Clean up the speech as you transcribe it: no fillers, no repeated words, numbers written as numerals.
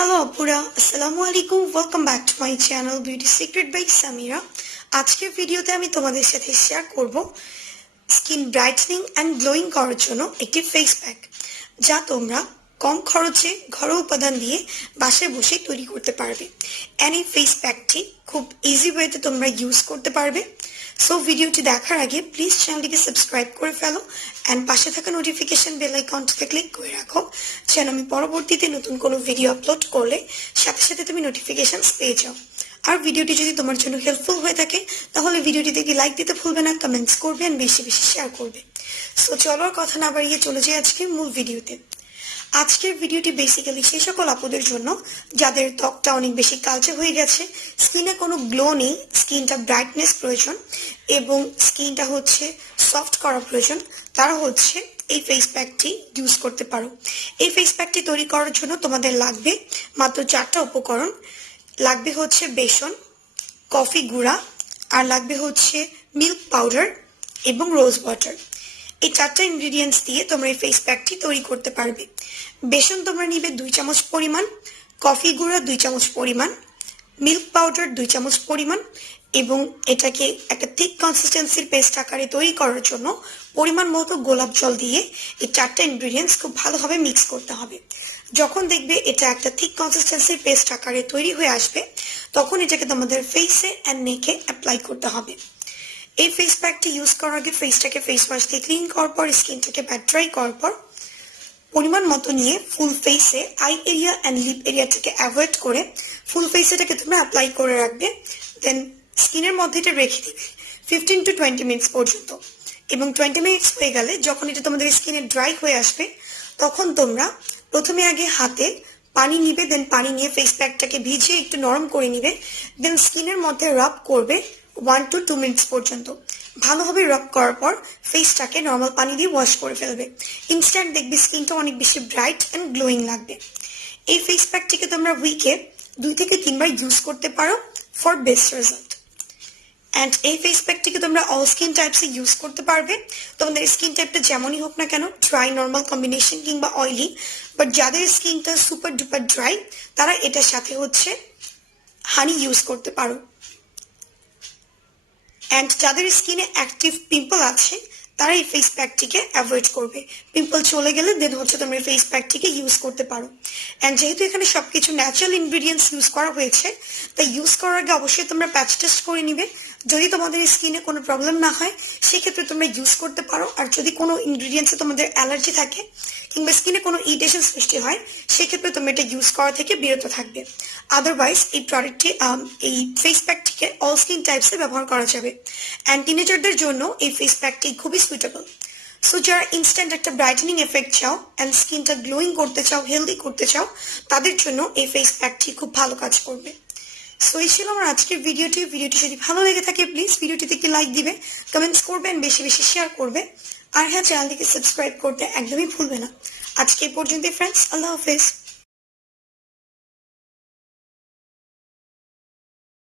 Hello আপুরা, আসসালামু আলাইকুম। Welcome back to my channel beauty secret by Samira. আজকের ভিডিওতে আমি তোমাদের সাথে শেয়ার করব স্কিন ব্রাইটনিং অ্যান্ড গ্লোয়িং করার জন্য একটি ফেস প্যাক, যা তোমরা কম খরচে ঘরোয়া উপাদান দিয়ে বাসায় বসে তৈরি করতে পারবে। অ্যান্ড এই ফেস প্যাকটি খুব ইজি ওয়েতে তোমরা ইউজ করতে পারবে। সো ভিডিওটি দেখার আগে প্লিজ চ্যানেলটিকে সাবস্ক্রাইব করে ফেলো অ্যান্ড পাশে থাকা নোটিফিকেশন বেল আইকনটিতে ক্লিক করে রাখো, যেন আমি পরবর্তীতে নতুন কোনো ভিডিও আপলোড করলে সাথে সাথে তুমি নোটিফিকেশনস পেয়ে যাও। আর ভিডিওটি যদি তোমার জন্য হেল্পফুল হয়ে থাকে তাহলে ভিডিওটিতে কি লাইক দিতে ভুলবে না, কমেন্টস করবে অ্যান্ড বেশি বেশি শেয়ার করবে। সো চলো আর কথা না বাড়িয়ে চলে যাই আজকের মূল ভিডিওতে। আজকের ভিডিওটি বেসিক্যালি সেই সকল আপুদের জন্য যাদের ত্বকটা অনেক বেশি কালচে হয়ে গেছে, স্কিনে কোনো গ্লো নেই, স্কিনটা ব্রাইটনেস প্রয়োজন এবং স্কিনটা হচ্ছে সফট করা প্রয়োজন, তারা হচ্ছে এই ফেস প্যাকটি ইউজ করতে পারো। এই ফেস প্যাকটি তৈরি করার জন্য তোমাদের লাগবে মাত্র 4টা উপকরণ। লাগবে হচ্ছে বেসন, কফি গুঁড়া, আর লাগবে হচ্ছে মিল্ক পাউডার এবং রোজ ওয়াটার। এই 4টা ইনগ্রিডিয়েন্টস দিয়ে তোমরা এই ফেস প্যাকটি তৈরি করতে পারবে। বেসন তোমরা নিবে 2 চামচ পরিমাণ, কফি গুঁড়া 2 চামচ পরিমাণ, মিল্ক পাউডার 2 চামচ পরিমাণ এবং এটাকে একটা থিক কনসিস্টেন্সির পেস্ট আকারে তৈরি করার জন্য পরিমাণ মতো গোলাপ জল দিয়ে এই 4টা ইনগ্রিডিয়েন্টস খুব ভালোভাবে মিক্স করতে হবে। যখন দেখবে এটা একটা থিক কনসিস্টেন্সির পেস্ট আকারে তৈরি হয়ে আসবে, তখন এটাকে তোমাদের ফেসে অ্যান্ড নেকে অ্যাপ্লাই করতে হবে। এই ফেস প্যাকটি ইউজ করার আগে ফেসটাকে ফেস ওয়াশ দিয়ে ক্লিন করার পর, স্কিনটাকে প্যাট ড্রাই করার পর পরিমাণ মতো নিয়ে ফুল ফেসে আই এরিয়া অ্যান্ড লিপ এরিয়াটাকে অ্যাভয়েড করে ফুল ফেসে এটাকে তোমরা অ্যাপ্লাই করে রাখবে। দেন স্কিনের মধ্যে এটা রেখে দিবে 15 to 20 মিনিটস পর্যন্ত। এবং 20 মিনিটস হয়ে গেলে যখন এটা তোমাদের স্কিনে ড্রাই হয়ে আসবে, তখন তোমরা প্রথমে আগে হাতে পানি নিবে, দেন পানি নিয়ে ফেস প্যাকটাকে ভিজিয়ে একটু নরম করে নিবে, দেন স্কিনের মধ্যে রাব করবে 1 to 2 মিনিটস পর্যন্ত। ভালোভাবে রাব করার পর ফেসটাকে নর্মাল পানি দিয়ে ওয়াশ করে ফেলবে। ইনস্ট্যান্ট দেখবে স্কিনটা অনেক বেশি ব্রাইট অ্যান্ড গ্লোয়িং লাগবে। এই ফেস প্যাকটিকে তোমরা উইকে 2 থেকে 3 বার ইউজ করতে পারো ফর বেস্ট রেজাল্ট। অ্যান্ড এই ফেস প্যাকটিকে তোমরা অল স্কিন টাইপসে ইউজ করতে পারবে। তোমাদের স্কিন টাইপটা যেমনই হোক না কেন, ড্রাই, নর্মাল কম্বিনেশন কিংবা অয়েলি, বাট যাদের স্কিনটা সুপার ডুপার ড্রাই তারা এটার সাথে হচ্ছে হানি ইউজ করতে পারো। অ্যান্ড যাদের স্কিনে অ্যাক্টিভ পিম্পল আছে তারা এই ফেস প্যাকটিকে অ্যাভয়েড করবে। পিম্পল চলে গেলে দেন হচ্ছে তোমরা এই ফেস প্যাকটিকে ইউজ করতে পারো। অ্যান্ড যেহেতু এখানে সবকিছু ন্যাচারাল ইনগ্রিডিয়েন্টস ইউজ করা হয়েছে, তাই ইউজ করার আগে অবশ্যই তোমরা প্যাচ টেস্ট করে নিবে। যদি তোমাদের স্কিনে কোনো প্রবলেম না হয় সেক্ষেত্রে তোমরা ইউজ করতে পারো। আর যদি কোনো ইনগ্রিডিয়েন্টসে তোমাদের অ্যালার্জি থাকে কিংবা স্কিনে কোনো ইরিটেশন সৃষ্টি হয়, সেক্ষেত্রে তোমরা এটা ইউজ করা থেকে বিরত থাকবে। আদারওয়াইজ এই প্রোডাক্টটি এই ফেস প্যাকটিকে অল স্কিন টাইপসে ব্যবহার করা যাবে। অ্যান্ড টিনেজারদের জন্য এই ফেস প্যাকটি খুবই সুইটেবল। সো যারা ইনস্ট্যান্ট একটা ব্রাইটেনিং এফেক্ট চাও অ্যান্ড স্কিনটা গ্লোয়িং করতে চাও, হেলদি করতে চাও, তাদের জন্য এই ফেস প্যাকটি খুব ভালো কাজ করবে। সো এই ছিল আমার আজকের ভিডিওটি যদি ভালো লেগে থাকে প্লিজ ভিডিওটিতে একটি লাইক দিবে, কমেন্টস করবেন, বেশি বেশি শেয়ার করবে। আর হ্যাঁ, চ্যানেলটিকে সাবস্ক্রাইব করতে একদমই ভুলবে না। আজকে এই পর্যন্তই ফ্রেন্ডস, আল্লাহ হাফেজ।